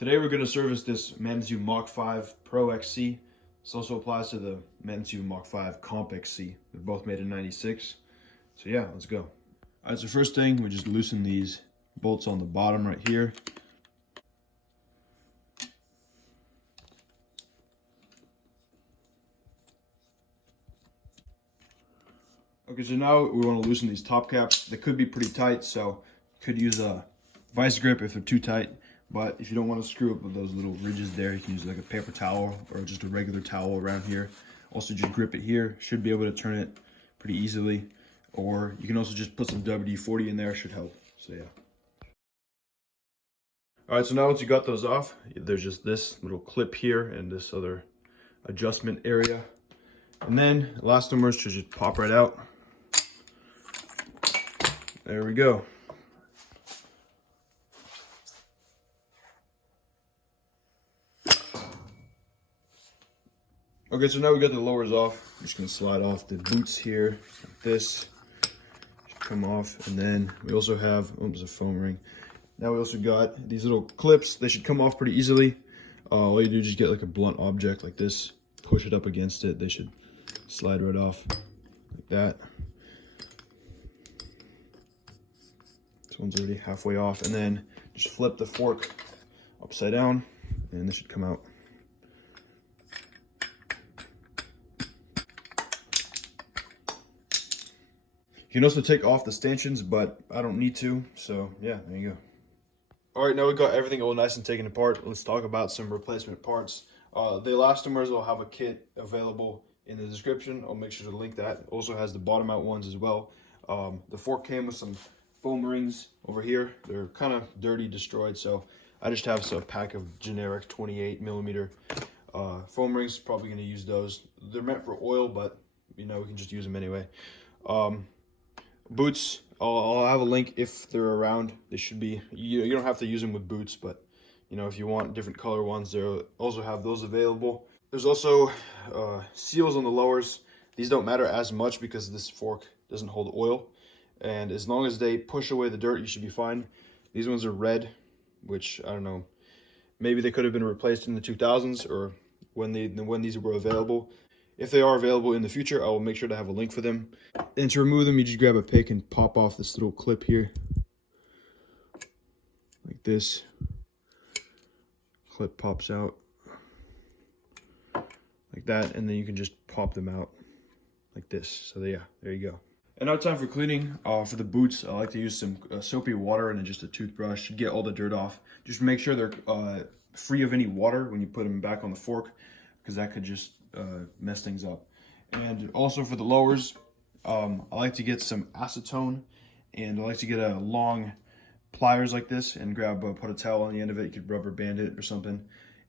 Today we're going to service this Manitou Mach 5 Pro XC. This also applies to the Manitou Mach 5 Comp XC. They're both made in '96. So yeah, let's go. Alright, so first thing, we just loosen these bolts on the bottom right here. Okay, so now we want to loosen these top caps. They could be pretty tight, so you could use a vice grip if they're too tight. But if you don't want to screw up with those little ridges there, you can use like a paper towel or just a regular towel around here. Also just grip it here. Should be able to turn it pretty easily. Or you can also just put some WD-40 in there, should help. So yeah. Alright, so now once you got those off, there's just this little clip here and this other adjustment area. And then elastomers should just pop right out. There we go. Okay, so now we got the lowers off. I'm just gonna slide off the boots here, like this. Should come off, and then we also have, oops, a foam ring. Now we also got these little clips. They should come off pretty easily. All you do is just get like a blunt object like this, push it up against it. They should slide right off, like that. This one's already halfway off, and then just flip the fork upside down, and this should come out. You can also take off the stanchions, but I don't need to, so yeah, there you go. All right, now we got everything all nice and taken apart. Let's talk about some replacement parts. The elastomers will have a kit available in the description. I'll make sure to link that. It also has the bottom out ones as well. The fork came with some foam rings over here. They're kind of dirty, destroyed, so I just have a pack of generic 28mm foam rings. Probably going to use those. They're meant for oil, but you know, we can just use them anyway. Boots, I'll have a link if they're around. They should be. You don't have to use them with boots, but you know, if you want different color ones, they'll also have those available. There's also seals on the lowers. These don't matter as much because this fork doesn't hold oil, and as long as they push away the dirt, you should be fine. These ones are red, which I don't know, maybe they could have been replaced in the 2000s or when these were available. If they are available in the future, I will make sure to have a link for them. And to remove them, you just grab a pick and pop off this little clip here. Like this. Clip pops out. Like that, and then you can just pop them out. Like this. So yeah, there you go. And now time for cleaning. For the boots, I like to use some soapy water and then just a toothbrush to get all the dirt off. Just make sure they're free of any water when you put them back on the fork, because that could just mess things up. And also for the lowers, I like to get some acetone, and I like to get a long pliers like this and put a towel on the end of it. You could rubber band it or something.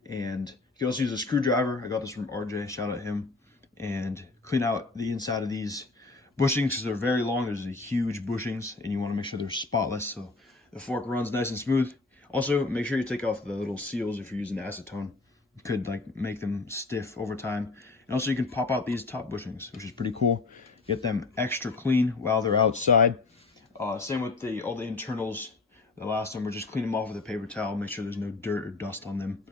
And you can also use a screwdriver. I got this from RJ, shout out him. And clean out the inside of these bushings because they're very long. There's a huge bushings, and you want to make sure they're spotless so the fork runs nice and smooth. Also, make sure you take off the little seals if you're using acetone. Could like make them stiff over time. And also you can pop out these top bushings, which is pretty cool. Get them extra clean while they're outside. Same with all the internals. The last time, just clean them off with a paper towel. Make sure there's no dirt or dust on them.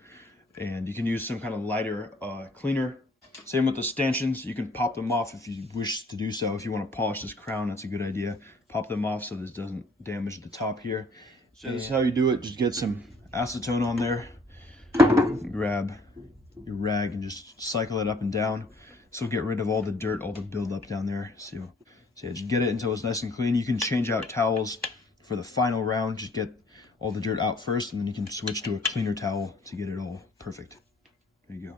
And you can use some kind of lighter cleaner. Same with the stanchions. You can pop them off if you wish to do so. If you want to polish this crown, that's a good idea. Pop them off so this doesn't damage the top here. So this is how you do it. Just get some acetone on there. Grab your rag and just cycle it up and down. So get rid of all the dirt, all the buildup down there. So yeah, just get it until it's nice and clean. You can change out towels for the final round. Just get all the dirt out first, and then you can switch to a cleaner towel to get it all perfect. There you go.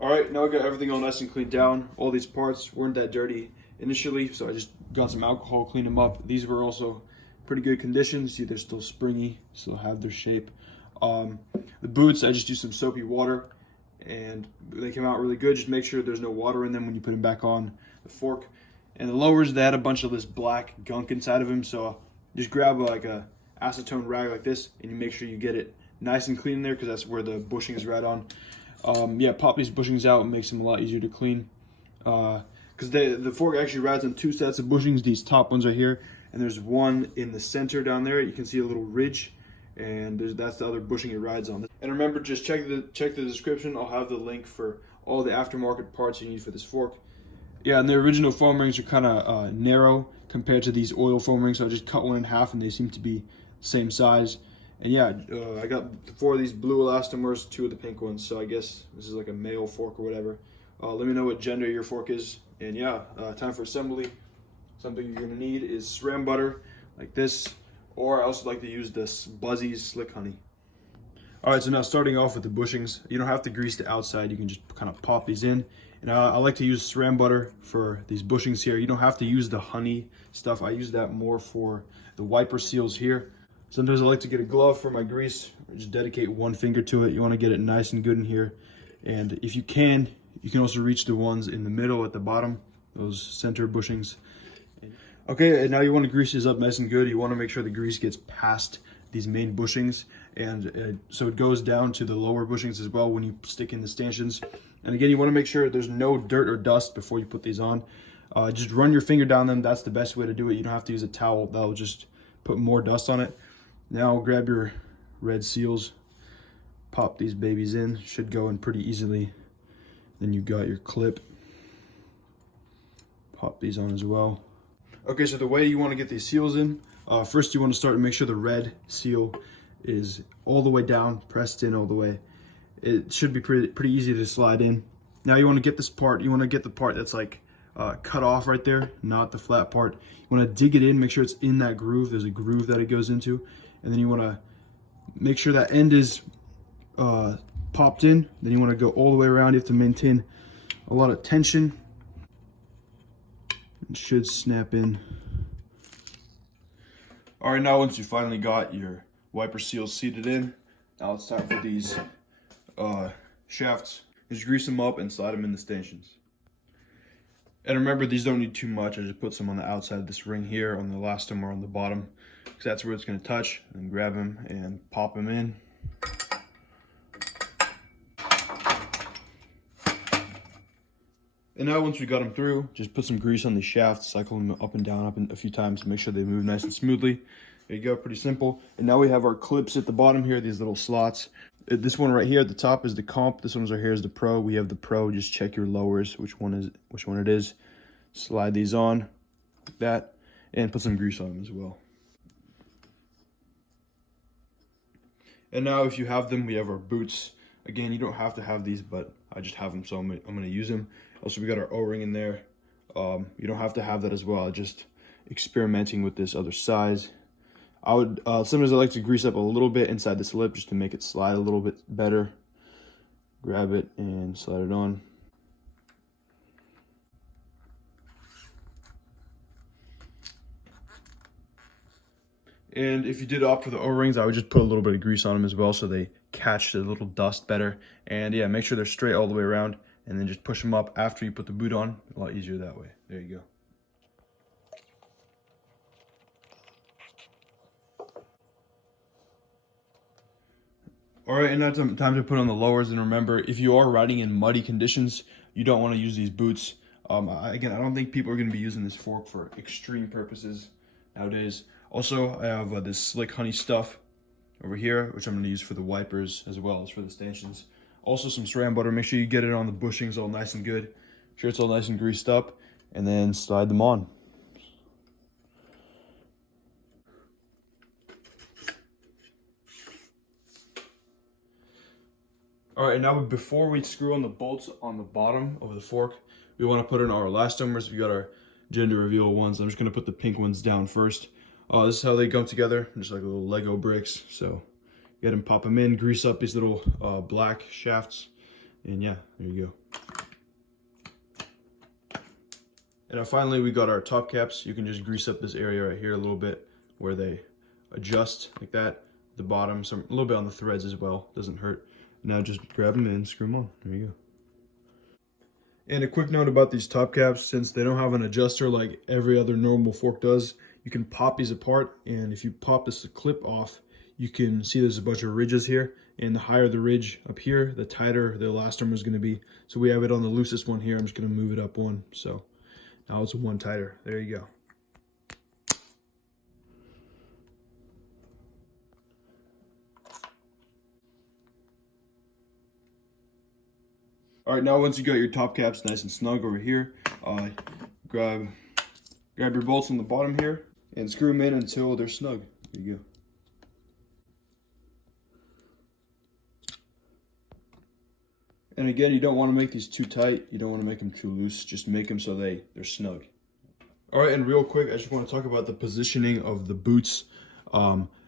All right, now I got everything all nice and cleaned down. All these parts weren't that dirty initially, so I just got some alcohol, cleaned them up. These were also pretty good condition. See, they're still springy, still have their shape. The boots, I just used some soapy water, and they came out really good. Just make sure there's no water in them when you put them back on the fork. And the lowers, they had a bunch of this black gunk inside of them, so just grab like a acetone rag like this, and you make sure you get it nice and clean in there, because that's where the bushing is right on. Yeah, pop these bushings out and makes them a lot easier to clean. Because the fork actually rides on two sets of bushings. These top ones right here, and there's one in the center down there. You can see a little ridge, and that's the other bushing it rides on. And remember, just check the description. I'll have the link for all the aftermarket parts you need for this fork. Yeah, and the original foam rings are kind of narrow compared to these oil foam rings, so I just cut one in half, and they seem to be the same size. And yeah, I got 4 of these blue elastomers, 2 of the pink ones, so I guess this is like a male fork or whatever. Let me know what gender your fork is. And yeah, time for assembly. Something you're gonna need is SRAM butter, like this, or I also like to use this Buzzy's Slick Honey. All right, so now starting off with the bushings, you don't have to grease the outside, you can just kind of pop these in. And I like to use SRAM butter for these bushings here. You don't have to use the honey stuff. I use that more for the wiper seals here. Sometimes I like to get a glove for my grease, or just dedicate one finger to it. You want to get it nice and good in here. And if you can also reach the ones in the middle at the bottom, those center bushings. Okay, and now you want to grease these up nice and good. You want to make sure the grease gets past these main bushings, and so it goes down to the lower bushings as well when you stick in the stanchions. And again, you want to make sure there's no dirt or dust before you put these on. Just run your finger down them. That's the best way to do it. You don't have to use a towel. That'll just put more dust on it. Now grab your red seals, pop these babies in. Should go in pretty easily. Then you got your clip. Pop these on as well. Okay, so the way you want to get these seals in, first you want to start to make sure the red seal is all the way down, pressed in all the way. It should be pretty easy to slide in. Now you want to get this part, you want to get the part that's like cut off right there, not the flat part. You want to dig it in, make sure it's in that groove. There's a groove that it goes into. And then you want to make sure that end is popped in. Then you want to go all the way around. You have to maintain a lot of tension. It should snap in. All right, now once you finally got your wiper seals seated in, now it's time for these shafts. Just grease them up and slide them in the stanchions. And remember, these don't need too much. I just put some on the outside of this ring here, on the elastomer on the bottom, because that's where it's going to touch. And grab them and pop them in. And now once we got them through, just put some grease on the shafts, cycle them up and down a few times to make sure they move nice and smoothly. There you go, pretty simple. And now we have our clips at the bottom here, these little slots. This one right here at the top is the comp. This one's right here is the pro. We have the pro. Just check your lowers, which one it is. Slide these on like that, and put some grease on them as well. And now if you have them, we have our boots. Again, you don't have to have these, but I just have them, so I'm gonna use them. Also, we got our O-ring in there. You don't have to have that as well. Just experimenting with this other size. I would sometimes I like to grease up a little bit inside this lip just to make it slide a little bit better. Grab it and slide it on. And if you did opt for the O-rings, I would just put a little bit of grease on them as well so they catch the little dust better. And yeah, make sure they're straight all the way around, and then just push them up after you put the boot on. A lot easier that way. There you go. All right, and now it's time to put on the lowers. And remember, if you are riding in muddy conditions, you don't want to use these boots. Again, I don't think people are going to be using this fork for extreme purposes nowadays. Also, I have this Slick Honey stuff over here, which I'm going to use for the wipers as well as for the stanchions. Also, some SRAM butter. Make sure you get it on the bushings all nice and good. Make sure it's all nice and greased up, and then slide them on. All right, now before we screw on the bolts on the bottom of the fork, we want to put in our elastomers. We got our gender reveal ones. I'm just going to put the pink ones down first. This is how they go together, just like little Lego bricks. So get them, pop them in, grease up these little black shafts, and yeah, there you go. And now finally, we got our top caps. You can just grease up this area right here a little bit where they adjust like that. The bottom, a little bit on the threads as well, doesn't hurt. Now just grab them in, screw them on. There you go. And a quick note about these top caps, since they don't have an adjuster like every other normal fork does, you can pop these apart, and if you pop this clip off, you can see there's a bunch of ridges here, and the higher the ridge up here, the tighter the elastomer is going to be. So we have it on the loosest one here. I'm just going to move it up one, so now it's one tighter. There you go. All right, now once you got your top caps nice and snug over here, grab your bolts on the bottom here and screw them in until they're snug. There you go. And again, you don't want to make these too tight. You don't want to make them too loose. Just make them so they're snug. All right, and real quick, I just want to talk about the positioning of the boots.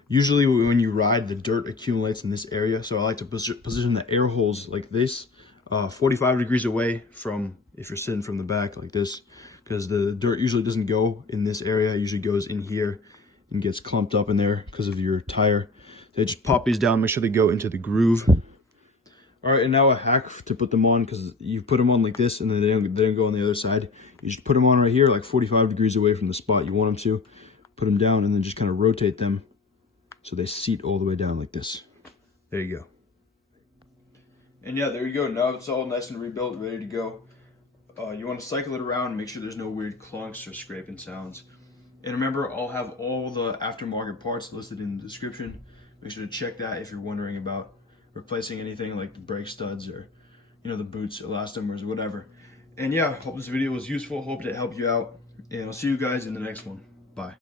Usually when you ride, the dirt accumulates in this area. So I like to position the air holes like this, 45 degrees away from, if you're sitting from the back like this, because the dirt usually doesn't go in this area. It usually goes in here and gets clumped up in there because of your tire. So just pop these down, make sure they go into the groove. All right, and now a hack to put them on, because you put them on like this and then they don't go on the other side. You just put them on right here, like 45 degrees away from the spot you want them to. Put them down and then just kind of rotate them so they seat all the way down like this. There you go. And yeah, there you go. Now it's all nice and rebuilt, ready to go. You want to cycle it around and make sure there's no weird clunks or scraping sounds. And remember, I'll have all the aftermarket parts listed in the description. Make sure to check that if you're wondering about replacing anything like the brake studs or, you know, the boots, elastomers, or whatever. And yeah, hope this video was useful. Hope it helped you out. And I'll see you guys in the next one. Bye.